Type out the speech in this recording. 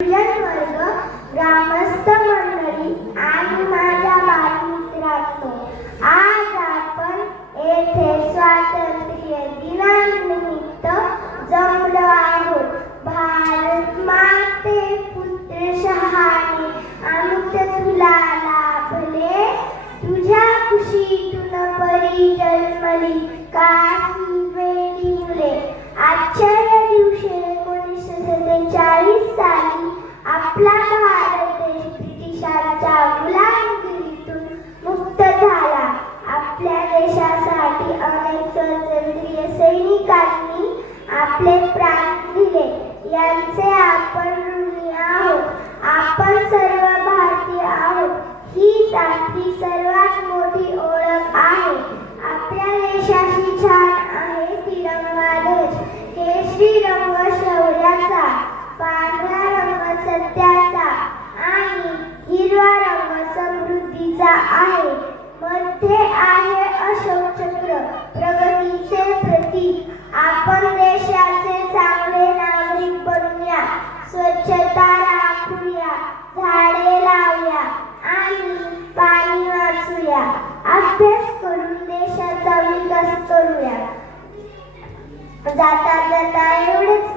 वर्ग, ग्रामस्थ मंडळी आणि माझ्या बालमित्रांनो, आज आपण येथे स्वातंत्र्य दिनानिमित्त जमलो आहोत. भारत माते पुत्र शहाणे आमच्या तुला लाभले, तुझ्या कुशीतून परी जन्मली काही वेळी मुले. आजच्या या दिवशी 1947 साली आपला भारत देश ब्रिटिशांच्या गुलामगिरीतून मुक्त झाला. आपल्या देशासाठी अनेक स्वातंत्र्य सैनिकांनी आपले प्राण दिले, यांचे आपण ऋणी आहोत. आपण सर्व भारतीय आहोत, हीच आपली सर्वात मोठी ओळख आहे. आपल्या देशाची छान आहे तिरंगा ध्वज. केशरी रंग शौर्याचा, पांढरा रंग सत्याचा आणि हिरवा रंग समृद्धीचा आहे. मध्ये आहे अशोक चक्र, प्रगतीचे प्रतीक. आपण देशाचे चांगले नागरिक बनूया, स्वच्छता राखूया, झाडे लावूया आणि पाणी वाचूया. अभ्यास करून देशाचा विकास करूया. जाता जाता एवढेच